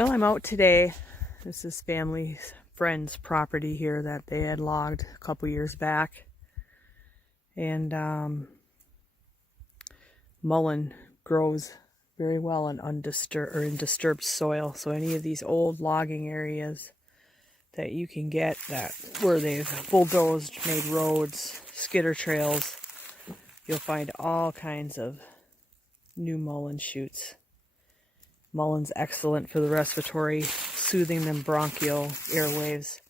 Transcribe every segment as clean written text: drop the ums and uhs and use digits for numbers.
Well, I'm out today. This is family's friend's property here that they had logged a couple years back. And mullein grows very well in undisturbed or in disturbed soil. So any of these old logging areas that you can get that where they've bulldozed, made roads, skidder trails, you'll find all kinds of new mullein shoots. Mullein's excellent for the respiratory, soothing them bronchial airwaves.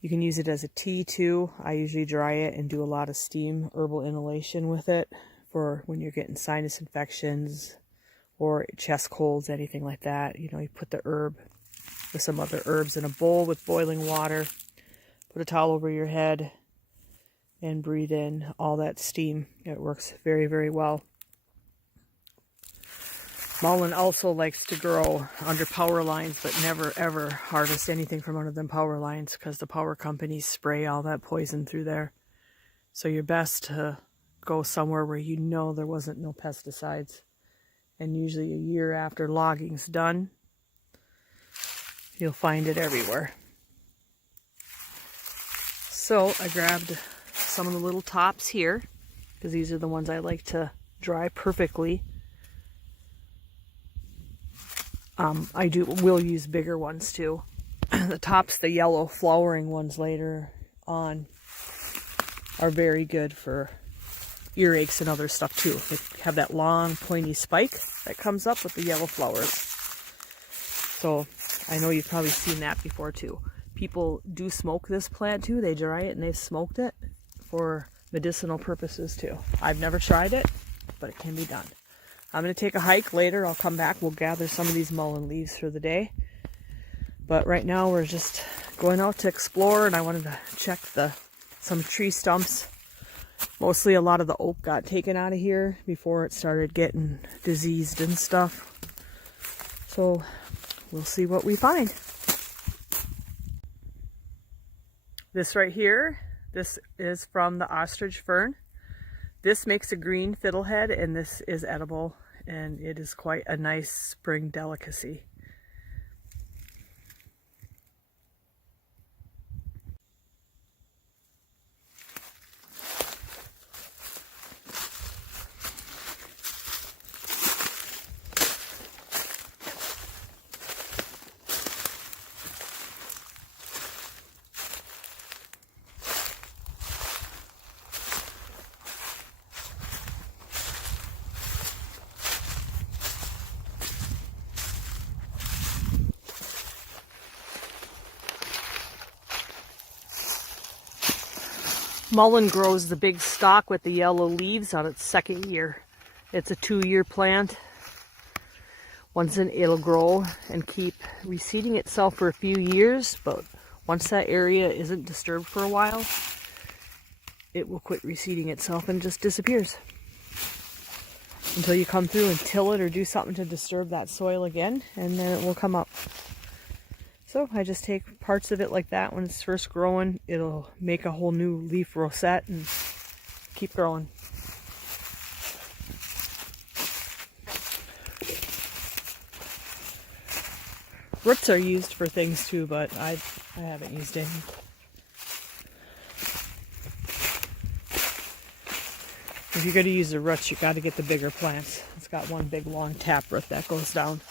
You can use it as a tea too. I usually dry it and do a lot of steam herbal inhalation with it for when you're getting sinus infections or chest colds, anything like that. You know, you put the herb with some other herbs in a bowl with boiling water, put a towel over your head, and breathe in all that steam. It works very, very well. Mullein also likes to grow under power lines, but never ever harvest anything from under them power lines because the power companies spray all that poison through there. So you're best to go somewhere where you know there wasn't no pesticides. And usually a year after logging's done, you'll find it everywhere. So I grabbed some of the little tops here because these are the ones I like to dry perfectly. Will use bigger ones too. The tops, the yellow flowering ones later on, are very good for earaches and other stuff too. They have that long pointy spike that comes up with the yellow flowers. So I know you've probably seen that before too. People do smoke this plant too. They dry it and they've smoked it for medicinal purposes too. I've never tried it, but it can be done. I'm going to take a hike later. I'll come back. We'll gather some of these mullein leaves for the day. But right now we're just going out to explore, and I wanted to check some tree stumps. Mostly a lot of the oak got taken out of here before it started getting diseased and stuff. So we'll see what we find. This right here, this is from the ostrich fern. This makes a green fiddlehead, and this is edible, and it is quite a nice spring delicacy. Mullein grows the big stalk with the yellow leaves on its second year. It's a 2-year plant. It'll grow and keep reseeding itself for a few years, but once that area isn't disturbed for a while, it will quit reseeding itself and just disappears. Until you come through and till it or do something to disturb that soil again, and then it will come up. So I just take parts of it like that when it's first growing. It'll make a whole new leaf rosette and keep growing. Roots are used for things too, but I haven't used any. If you're going to use the roots, you got to get the bigger plants. It's got one big long taproot that goes down.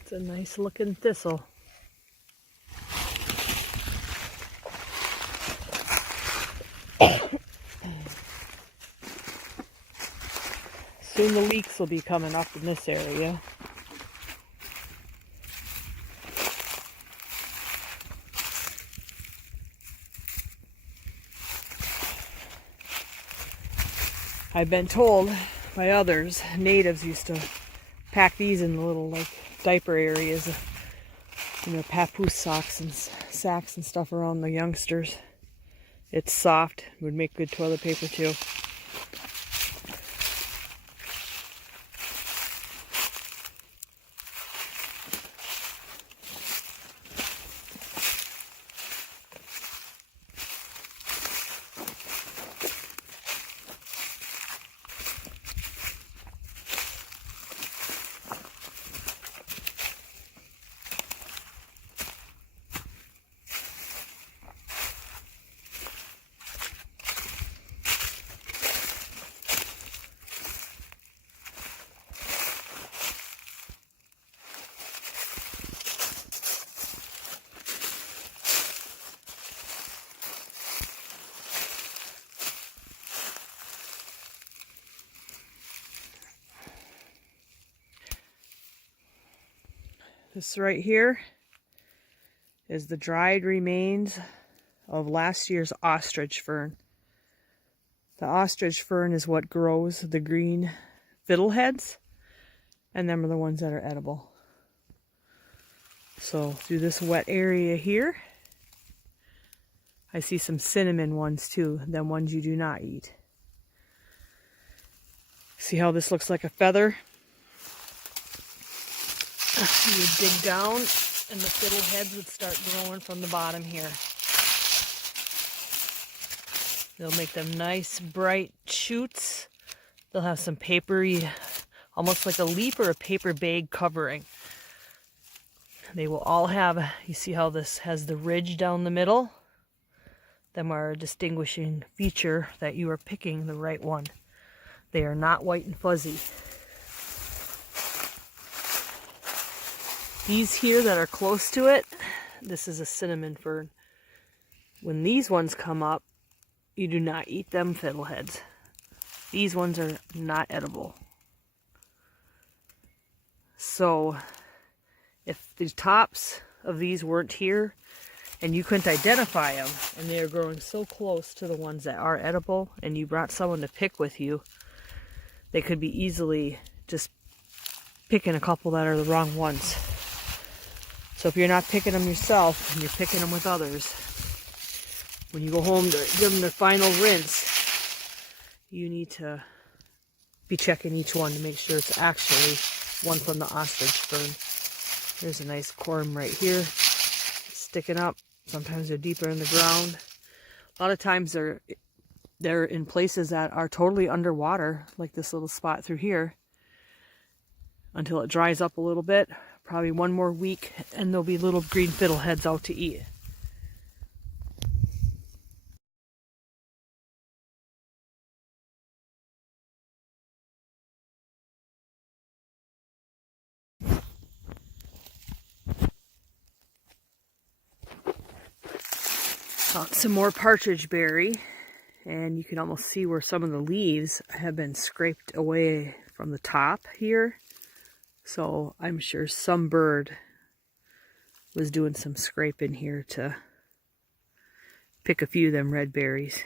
It's a nice looking thistle. Soon the leeks will be coming up in this area. I've been told by others. Natives used to pack these in the little like diaper areas, papoose socks and sacks and stuff around the youngsters. It's soft, would make good toilet paper too. This right here is the dried remains of last year's ostrich fern. The ostrich fern is what grows the green fiddle heads, and them are the ones that are edible. So through this wet area here, I see some cinnamon ones too, them ones you do not eat. See how this looks like a feather? You would dig down and the fiddle heads would start growing from the bottom here. They'll make them nice bright shoots. They'll have some papery, almost like a leaf or a paper bag covering. They will all have, you see how this has the ridge down the middle? Them are a distinguishing feature that you are picking the right one. They are not white and fuzzy. These here that are close to it, this is a cinnamon fern. When these ones come up, you do not eat them fiddleheads. These ones are not edible. So, if the tops of these weren't here, and you couldn't identify them, and they are growing so close to the ones that are edible, and you brought someone to pick with you, they could be easily just picking a couple that are the wrong ones. So if you're not picking them yourself, and you're picking them with others, when you go home to give them their final rinse, you need to be checking each one to make sure it's actually one from the ostrich fern. There's a nice corm right here, sticking up. Sometimes they're deeper in the ground. A lot of times they're in places that are totally underwater, like this little spot through here, until it dries up a little bit. Probably one more week, and there'll be little green fiddleheads out to eat. Some more partridge berry, and you can almost see where some of the leaves have been scraped away from the top here. So I'm sure some bird was doing some scraping here to pick a few of them red berries.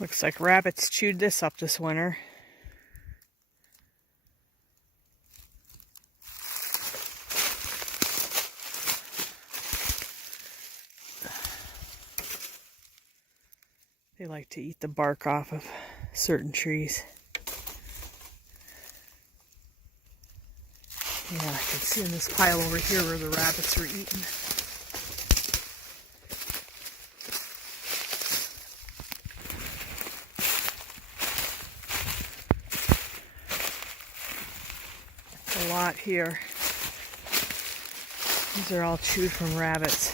Looks like rabbits chewed this up this winter. They like to eat the bark off of certain trees. Yeah, I can see in this pile over here where the rabbits were eating. A lot here. These are all chewed from rabbits.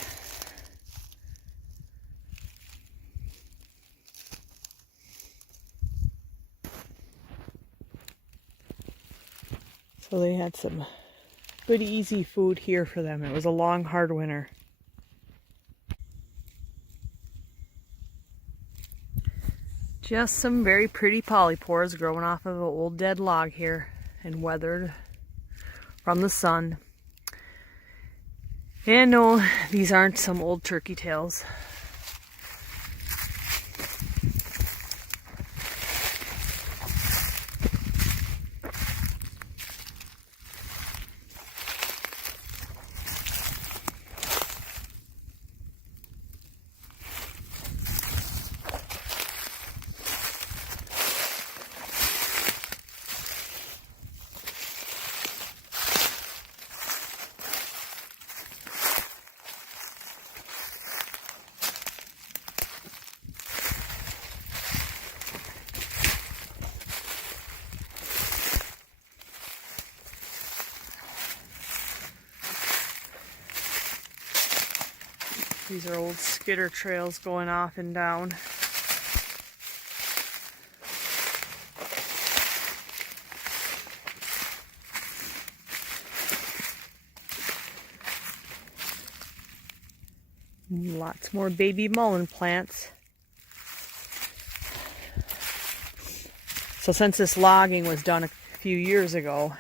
So they had some good easy food here for them. It was a long, hard winter. Just some very pretty polypores growing off of an old dead log here and weathered from the sun. And no, these aren't some old turkey tails. These are old skidder trails going off and down. Lots more baby mullein plants. So since this logging was done a few years ago,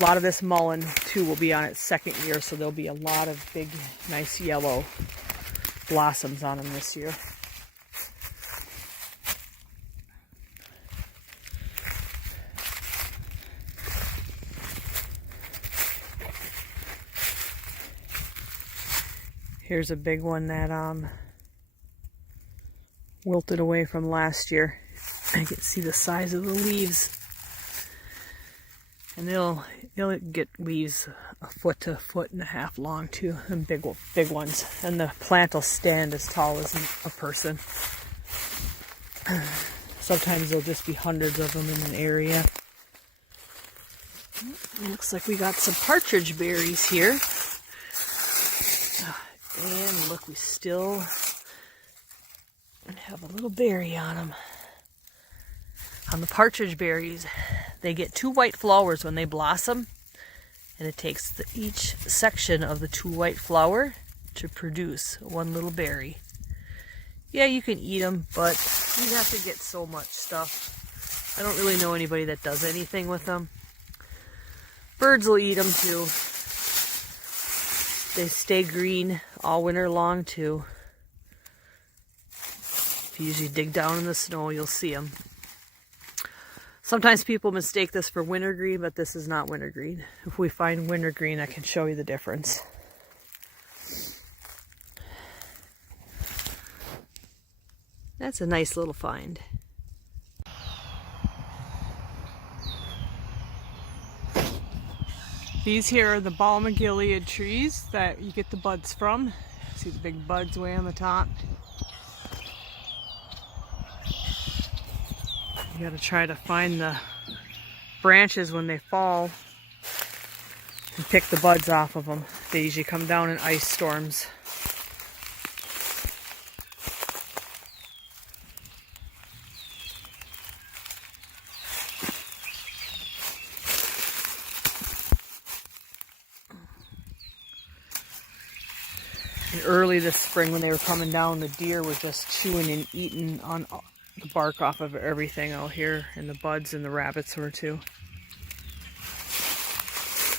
a lot of this mullein too will be on its second year, so there'll be a lot of big, nice yellow blossoms on them this year. Here's a big one that wilted away from last year. I can see the size of the leaves. And they'll get leaves a foot to a foot and a half long too, and big ones. And the plant will stand as tall as a person. Sometimes there'll just be hundreds of them in an area. Looks like we got some partridge berries here. And look, we still have a little berry on them. On the partridge berries, they get 2 white flowers when they blossom, and it takes each section of the 2 white flower to produce 1 little berry. Yeah, you can eat them, but you have to get so much stuff. I don't really know anybody that does anything with them. Birds will eat them too. They stay green all winter long too. If you usually dig down in the snow, you'll see them. Sometimes people mistake this for wintergreen, but this is not wintergreen. If we find wintergreen, I can show you the difference. That's a nice little find. These here are the balmagiliad trees that you get the buds from. See the big buds way on the top? You gotta try to find the branches when they fall and pick the buds off of them. They usually come down in ice storms. And early this spring when they were coming down, the deer were just chewing and eating on the bark off of everything out here, and the buds, and the rabbits were too.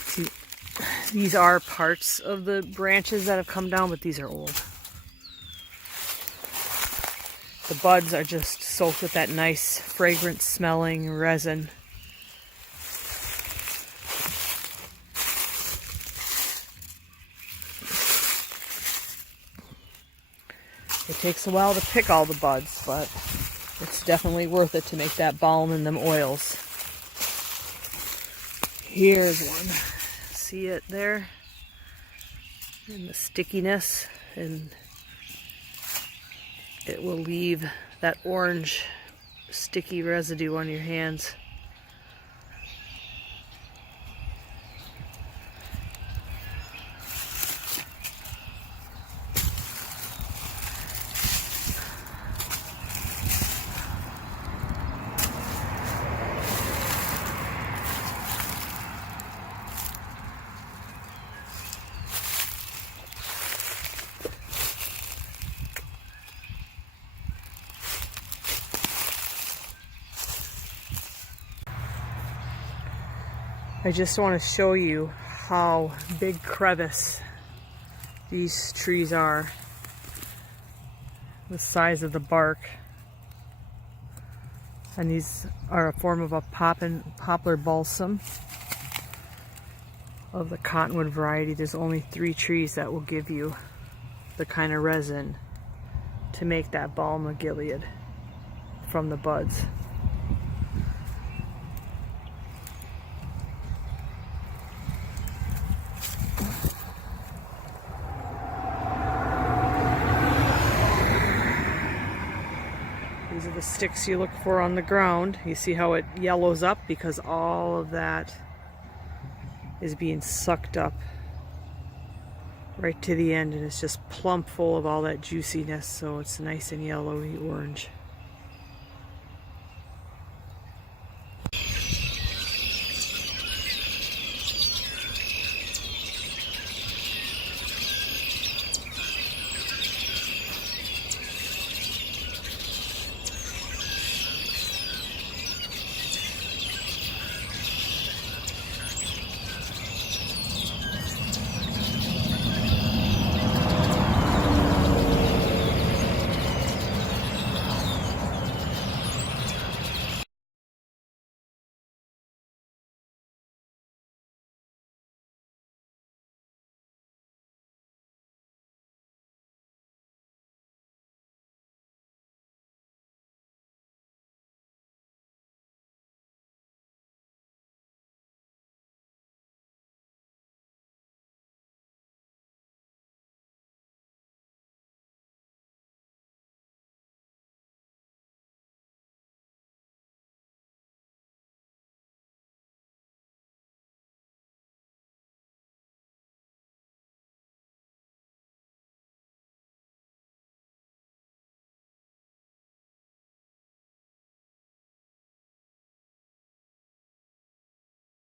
See, these are parts of the branches that have come down, but these are old. The buds are just soaked with that nice fragrant smelling resin. It takes a while to pick all the buds, but it's definitely worth it to make that balm and them oils. Here's one. See it there? And the stickiness, and it will leave that orange sticky residue on your hands. I just want to show you how big crevice these trees are. The size of the bark. And these are a form of a poplar balsam of the cottonwood variety. There's only 3 trees that will give you the kind of resin to make that balm of Gilead from the buds. These are the sticks you look for on the ground. You see how it yellows up because all of that is being sucked up right to the end, and it's just plump full of all that juiciness, so it's nice and yellowy orange.